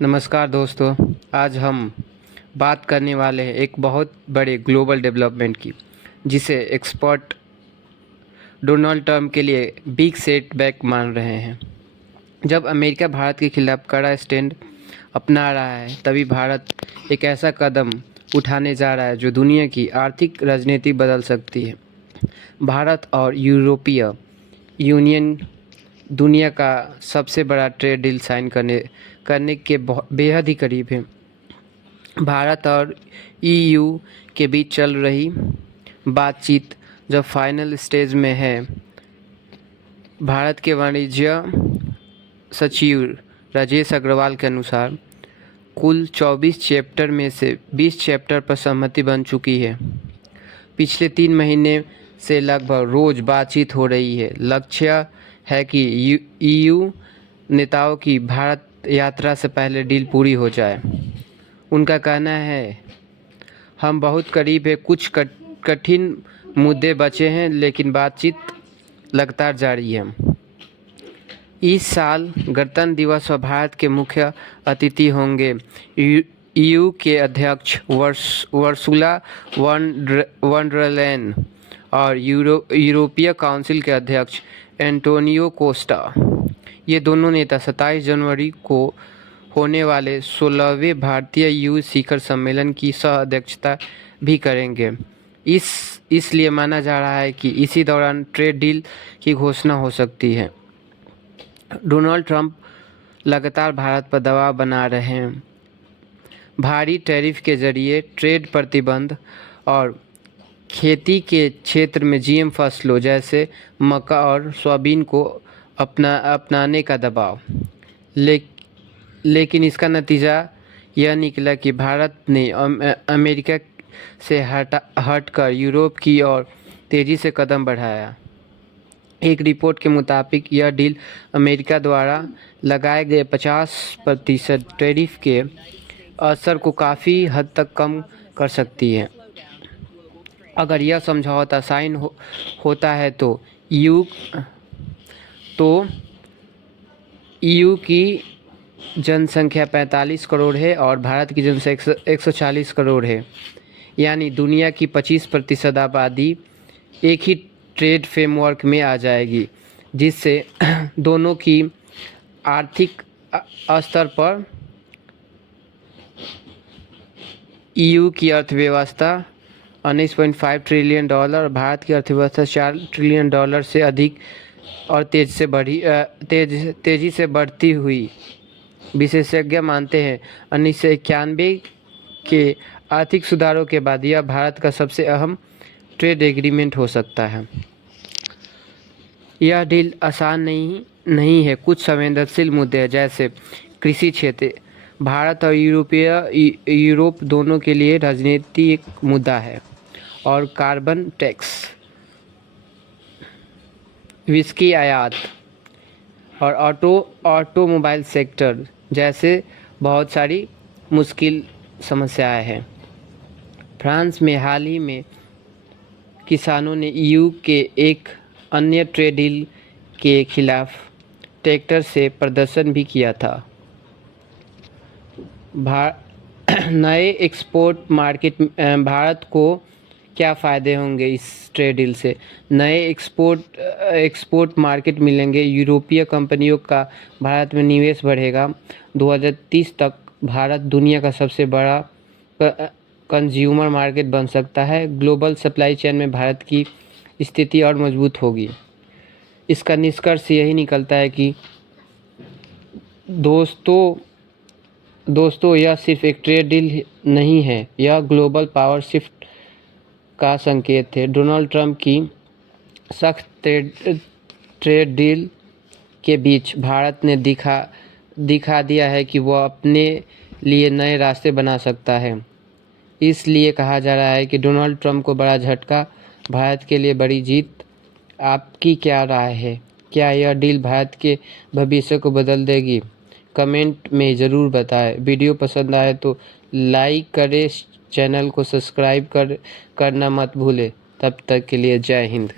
नमस्कार दोस्तों। आज हम बात करने वाले हैं एक बहुत बड़े ग्लोबल डेवलपमेंट की, जिसे एक्सपर्ट डोनाल्ड ट्रंप के लिए बिग सेटबैक मान रहे हैं। जब अमेरिका भारत के खिलाफ कड़ा स्टैंड अपना रहा है, तभी भारत एक ऐसा कदम उठाने जा रहा है जो दुनिया की आर्थिक राजनीति बदल सकती है। भारत और यूरोपीय यूनियन दुनिया का सबसे बड़ा ट्रेड डील साइन करने के बेहद ही करीब है। भारत और ईयू के बीच चल रही बातचीत जब फाइनल स्टेज में है। भारत के वाणिज्य सचिव राजेश अग्रवाल के अनुसार कुल 24 चैप्टर में से 20 चैप्टर पर सहमति बन चुकी है। पिछले 3 महीने से लगभग रोज़ बातचीत हो रही है। लक्ष्य है कि ईयू नेताओं की भारत यात्रा से पहले डील पूरी हो जाए। उनका कहना है, हम बहुत करीब है, कुछ कठिन मुद्दे बचे हैं, लेकिन बातचीत लगातार जारी है। इस साल गणतंत्र दिवस पर भारत के मुख्य अतिथि होंगे ईयू के अध्यक्ष उर्सुला वॉन डर लेyen और यूरोपीय काउंसिल के अध्यक्ष एंटोनियो कोस्टा। ये दोनों नेता 27 जनवरी को होने वाले 16वें भारतीय ईयू शिखर सम्मेलन की सह अध्यक्षता भी करेंगे। इसलिए माना जा रहा है कि इसी दौरान ट्रेड डील की घोषणा हो सकती है। डोनाल्ड ट्रंप लगातार भारत पर दबाव बना रहे हैं। भारी टैरिफ के जरिए ट्रेड प्रतिबंध और खेती के क्षेत्र में जीएम फसलों जैसे मक्का और सोयाबीन को अपनाने का दबाव। लेकिन इसका नतीजा यह निकला कि भारत ने अमेरिका से हटकर यूरोप की ओर तेज़ी से कदम बढ़ाया। एक रिपोर्ट के मुताबिक यह डील अमेरिका द्वारा लगाए गए 50% टैरिफ के असर को काफ़ी हद तक कम कर सकती है। अगर यह समझौता साइन होता है तो ईयू की जनसंख्या 45 करोड़ है और भारत की जनसंख्या 140 करोड़ है। यानी दुनिया की 25% आबादी एक ही ट्रेड फ्रेमवर्क में आ जाएगी, जिससे दोनों की आर्थिक स्तर पर ईयू की अर्थव्यवस्था $19.5 ट्रिलियन, भारत की अर्थव्यवस्था $4 ट्रिलियन से अधिक और तेज़ी से बढ़ती हुई। विशेषज्ञ मानते हैं 1991 के आर्थिक सुधारों के बाद यह भारत का सबसे अहम ट्रेड एग्रीमेंट हो सकता है। यह डील आसान नहीं है। कुछ संवेदनशील मुद्दे हैं, जैसे कृषि क्षेत्र भारत और यूरोप दोनों के लिए राजनीतिक मुद्दा है, और कार्बन टैक्स, विस्की आयात और ऑटोमोबाइल सेक्टर जैसे बहुत सारी मुश्किल समस्याएं हैं। फ्रांस में हाल ही में किसानों ने ईयू के एक अन्य ट्रेड डील के खिलाफ ट्रैक्टर से प्रदर्शन भी किया था। नए एक्सपोर्ट मार्केट भारत को क्या फ़ायदे होंगे इस ट्रेड डील से? नए एक्सपोर्ट मार्केट मिलेंगे। यूरोपीय कंपनियों का भारत में निवेश बढ़ेगा। 2030 तक भारत दुनिया का सबसे बड़ा कंज्यूमर मार्केट बन सकता है। ग्लोबल सप्लाई चेन में भारत की स्थिति और मजबूत होगी। इसका निष्कर्ष यही निकलता है कि दोस्तों यह सिर्फ एक ट्रेड डील नहीं है, यह ग्लोबल पावर शिफ्ट का संकेत है। डोनाल्ड ट्रंप की सख्त ट्रेड डील के बीच भारत ने दिखा दिया है कि वह अपने लिए नए रास्ते बना सकता है। इसलिए कहा जा रहा है कि डोनाल्ड ट्रंप को बड़ा झटका, भारत के लिए बड़ी जीत। आपकी क्या राय है? क्या यह डील भारत के भविष्य को बदल देगी? कमेंट में ज़रूर बताएं। वीडियो पसंद आए तो लाइक करें, चैनल को सब्सक्राइब करना मत भूलें। तब तक के लिए जय हिंद।